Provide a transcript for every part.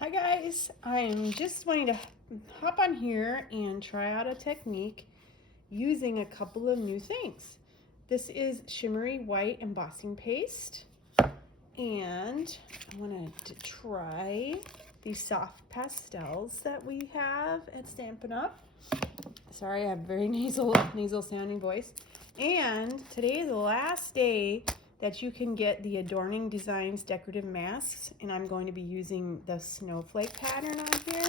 Hi guys, I'm just wanting to hop on here and try out a technique using a couple of new things. This is Shimmery white embossing paste, and I wanted to try these soft pastels that we have at Stampin' Up. Sorry, I have a very nasal sounding voice. And today is the last day that you can get the Adorning Designs decorative masks, and I'm going to be using the snowflake pattern on here,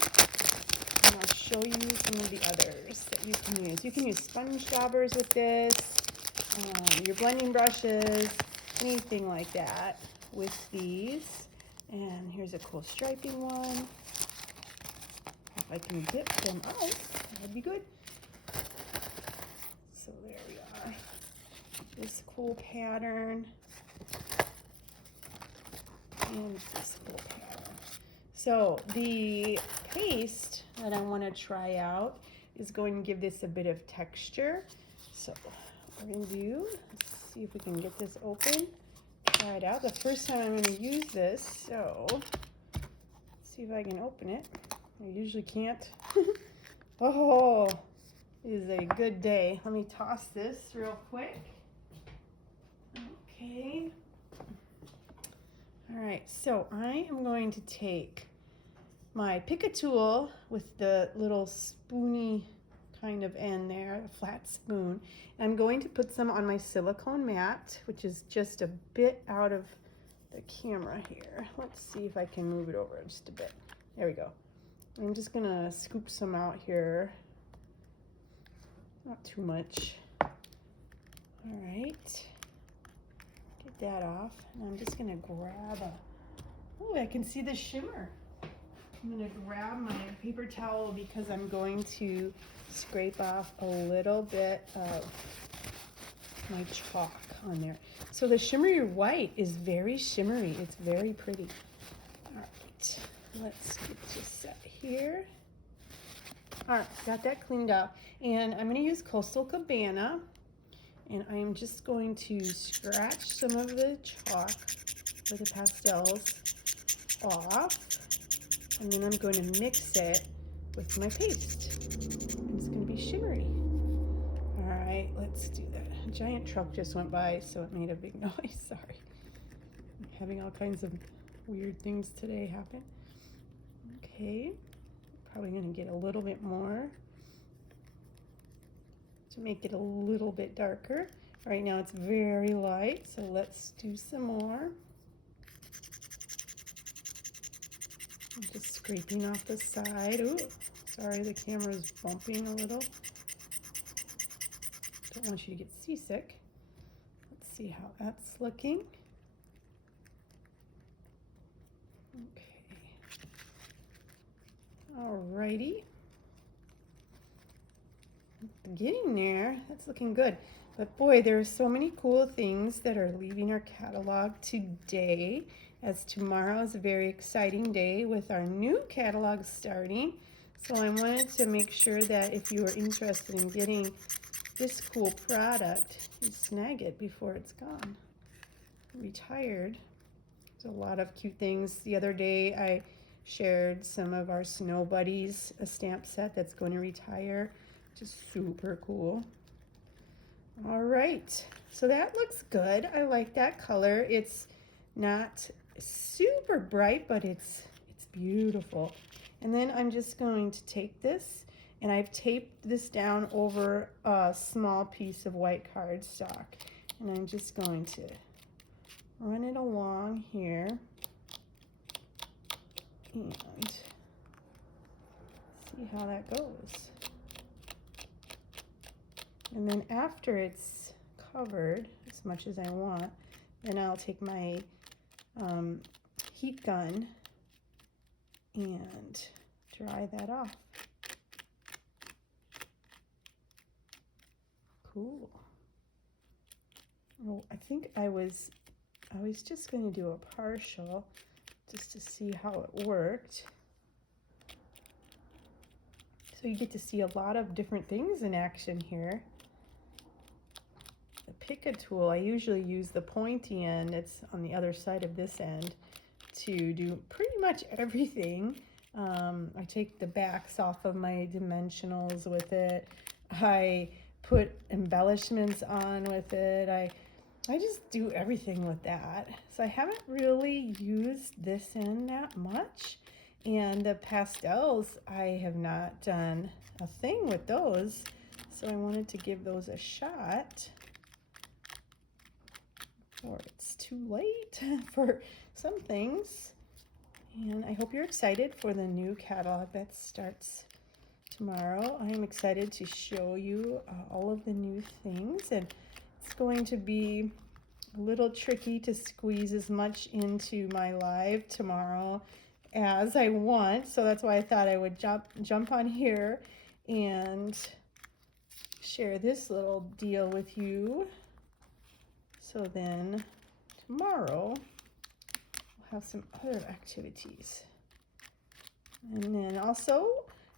and I'll show you some of the others that you can use. You can use sponge daubers with this, your blending brushes, anything like that with these. And here's a cool striping one. If I can get them out, that'd be good. So there we are. This cool pattern. And this cool pattern. So the paste that I want to try out is going to give this a bit of texture. So what we're going to do, let's see if we can get this open. Try it out. The first time I'm going to use this, so let's see if I can open it. I usually can't. Oh, it is a good day. Let me toss this real quick. Okay. All right, so I am going to take my pick a tool with the little spoony kind of end there, a flat spoon. And I'm going to put some on my silicone mat, which is just a bit out of the camera here. Let's see if I can move it over just a bit. There we go. I'm just gonna scoop some out here. Not too much. All right. That off, and I'm just gonna grab oh, I can see the shimmer. I'm gonna grab my paper towel because I'm going to scrape off a little bit of my chalk on there. So the shimmery white is very shimmery. It's very pretty. All right, let's get this set here. All right, got that cleaned up, and I'm gonna use Coastal Cabana. And I am just going to scratch some of the chalk or the pastels off, and then I'm going to mix it with my paste. And it's going to be shimmery. All right, let's do that. A giant truck just went by, so it made a big noise. Sorry. I'm having all kinds of weird things today happen. Okay, probably going to get a little bit more to make it a little bit darker. Right now it's very light, so let's do some more. I'm just scraping off the side. Ooh, sorry, the camera's bumping a little. Don't want you to get seasick. Let's see how that's looking. Okay. Alrighty. Getting there. That's looking good. But boy, there are so many cool things that are leaving our catalog today, as tomorrow is a very exciting day with our new catalog starting. So I wanted to make sure that if you are interested in getting this cool product, you snag it before it's gone. Retired. There's a lot of cute things. The other day I shared some of our Snow Buddies, a stamp set that's going to retire. Just super cool. All right, so that looks good. I like that color. It's not super bright, but it's beautiful. And then I'm just going to take this, and I've taped this down over a small piece of white cardstock, and I'm just going to run it along here and see how that goes. And then after it's covered as much as I want, then I'll take my heat gun and dry that off. Cool. Well, I think I was just going to do a partial just to see how it worked. So you get to see a lot of different things in action here. The pick a tool, I usually use the pointy end. It's on the other side of this end to do pretty much everything. I take the backs off of my dimensionals with it. I put embellishments on with it. I just do everything with that. So I haven't really used this in that much. And the pastels, I have not done a thing with those. So I wanted to give those a shot. Or it's too late for some things. And I hope you're excited for the new catalog that starts tomorrow. I am excited to show you all of the new things, and it's going to be a little tricky to squeeze as much into my live tomorrow as I want, so that's why I thought I would jump on here and share this little deal with you. So then tomorrow we'll have some other activities. And then also,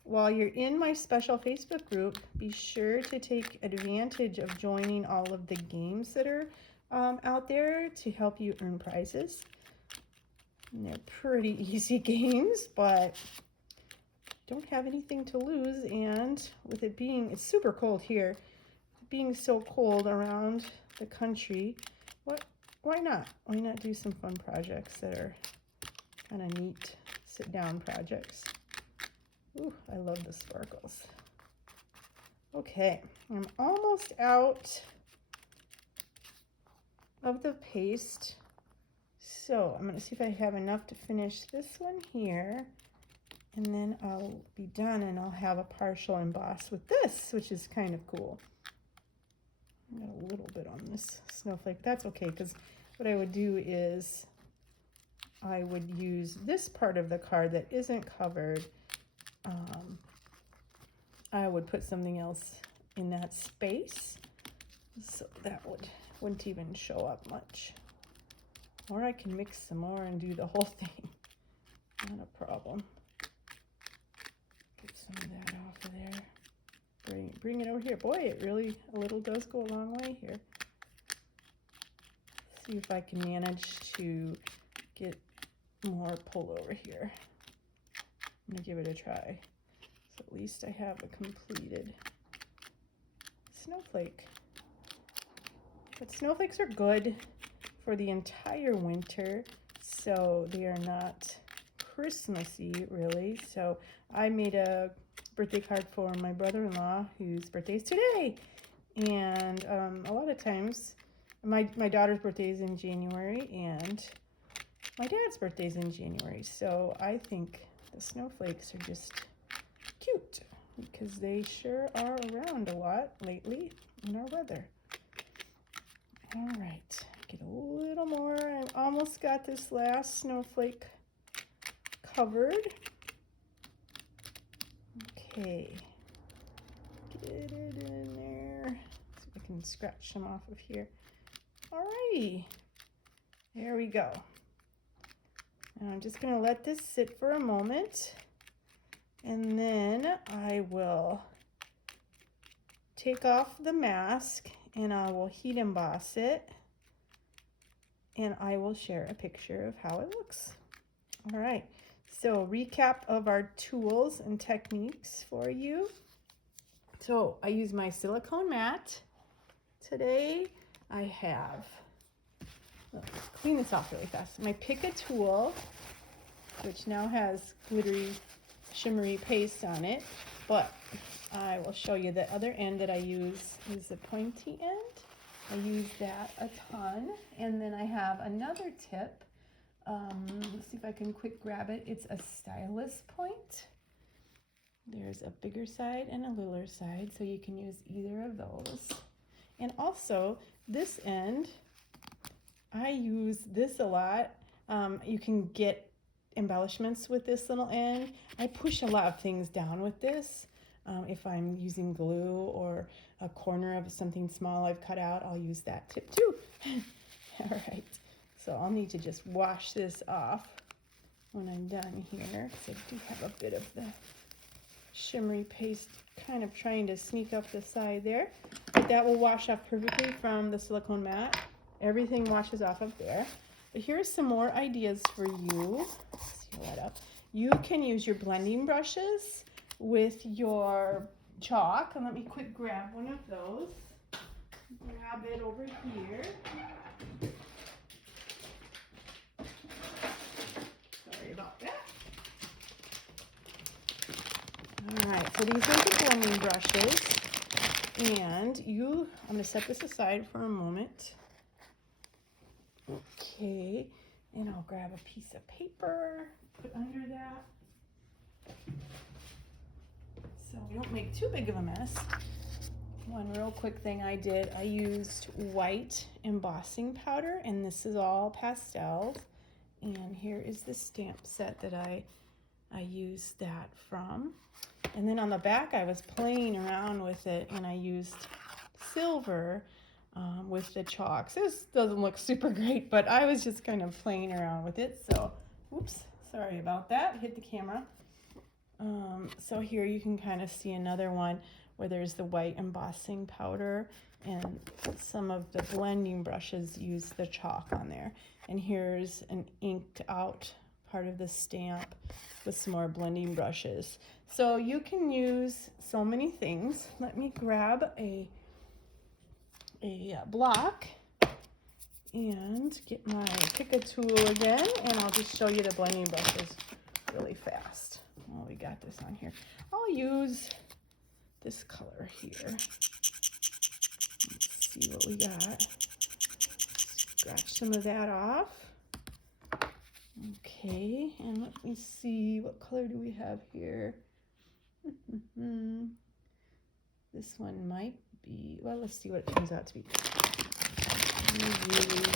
while you're in my special Facebook group, be sure to take advantage of joining all of the games that are out there to help you earn prizes. And they're pretty easy games, but don't have anything to lose. And with it being, it's super cold here, being so cold around the country, why not? Why not do some fun projects that are kind of neat sit-down projects? Ooh, I love the sparkles. Okay, I'm almost out of the paste. So I'm going to see if I have enough to finish this one here. And then I'll be done and I'll have a partial emboss with this, which is kind of cool. I got a little bit on this snowflake. That's okay, because what I would do is I would use this part of the card that isn't covered. I would put something else in that space, so that wouldn't even show up much. Or I can mix some more and do the whole thing. Not a problem. Get some of that off of there. Bring it over here. Boy, it really a little does go a long way here. See if I can manage to get more pull over here. I'm gonna give it a try. So at least I have a completed snowflake. But snowflakes are good for the entire winter, so they are not Christmassy really. So I made a birthday card for my brother-in-law whose birthday is today, and a lot of times my daughter's birthday is in January and my dad's birthday is in January, so I think the snowflakes are just cute because they sure are around a lot lately in our weather. All right, get a little more. I almost got this last snowflake covered. Okay, get it in there. See if I can scratch some off of here. Alrighty, there we go. Now I'm just gonna let this sit for a moment, and then I will take off the mask and I will heat emboss it, and I will share a picture of how it looks. All right. So recap of our tools and techniques for you. So I use my silicone mat. Today I have, let's clean this off really fast, my pick a tool, which now has glittery shimmery paste on it, but I will show you the other end that I use is the pointy end. I use that a ton. And then I have another tip. Let's see if I can quick grab it. It's a stylus point. There's a bigger side and a littler side, so you can use either of those. And also this end, I use this a lot. You can get embellishments with this little end. I push a lot of things down with this. If I'm using glue or a corner of something small I've cut out, I'll use that tip too. All right. So I'll need to just wash this off when I'm done here, because I do have a bit of the shimmery paste kind of trying to sneak up the side there. But that will wash off perfectly from the silicone mat. Everything washes off of there. here's some more ideas for you. Seal that up. You can use your blending brushes with your chalk. And let me quick grab one of those. Grab it over here. Sorry about that. All right, so these are the blending brushes. And I'm going to set this aside for a moment. Okay, and I'll grab a piece of paper, put under that, so we don't make too big of a mess. One real quick thing I did, I used white embossing powder, and this is all pastels. And here is the stamp set that I used that from. And then on the back, I was playing around with it, and I used silver with the chalks. This doesn't look super great, but I was just kind of playing around with it. So, oops, sorry about that. Hit the camera. So here you can kind of see another one where there's the white embossing powder, and some of the blending brushes use the chalk on there. And here's an inked out part of the stamp with some more blending brushes. So you can use so many things. Let me grab a block and get my pick a tool again, and I'll just show you the blending brushes really fast. Oh, we got this on here. I'll use this color here. Let's see what we got. Scratch some of that off. Okay, and let me see, what color do we have here? This one might be, well, let's see what it turns out to be. I'm gonna use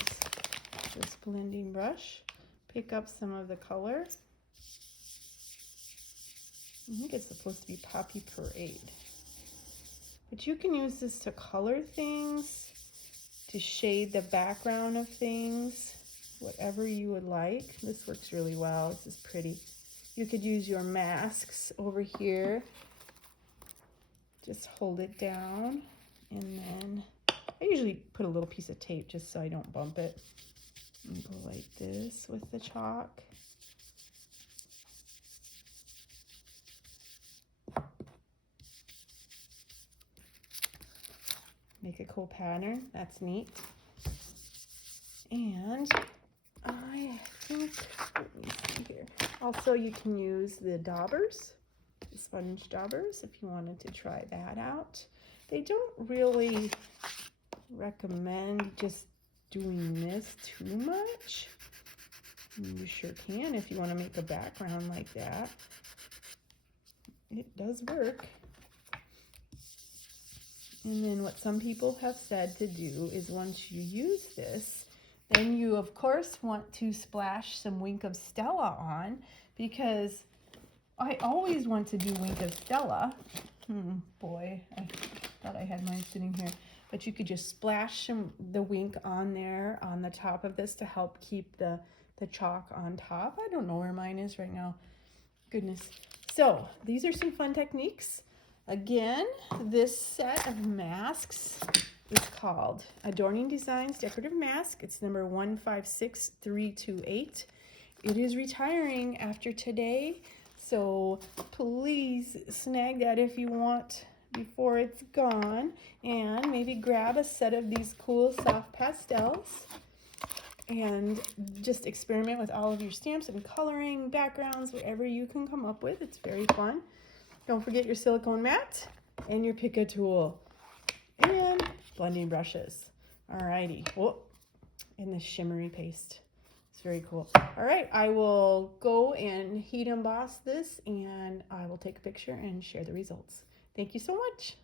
this blending brush, pick up some of the color. I think it's supposed to be Poppy Parade. But you can use this to color things, to shade the background of things, whatever you would like. This works really well. This is pretty. You could use your masks over here. Just hold it down, and then I usually put a little piece of tape just so I don't bump it. And go like this with the chalk. Make a cool pattern. That's neat. And I think, let me see here. Also, you can use the Daubers, the sponge Daubers, if you wanted to try that out. They don't really recommend just doing this too much. You sure can if you want to make a background like that. It does work. And then what some people have said to do is once you use this, then you of course want to splash some Wink of Stella on, because I always want to do Wink of Stella. Boy, I thought I had mine sitting here. But you could just splash the Wink on there on the top of this to help keep the chalk on top. I don't know where mine is right now. Goodness. So these are some fun techniques. Again, this set of masks is called Adorning Designs Decorative Mask. It's number 156328. It is retiring after today, so please snag that if you want before it's gone, and maybe grab a set of these cool soft pastels and just experiment with all of your stamps and coloring, backgrounds, whatever you can come up with. It's very fun. Don't forget your silicone mat and your pick a tool and blending brushes. Alrighty. Oh, and the shimmery paste. It's very cool. All right, I will go and heat emboss this, and I will take a picture and share the results. Thank you so much.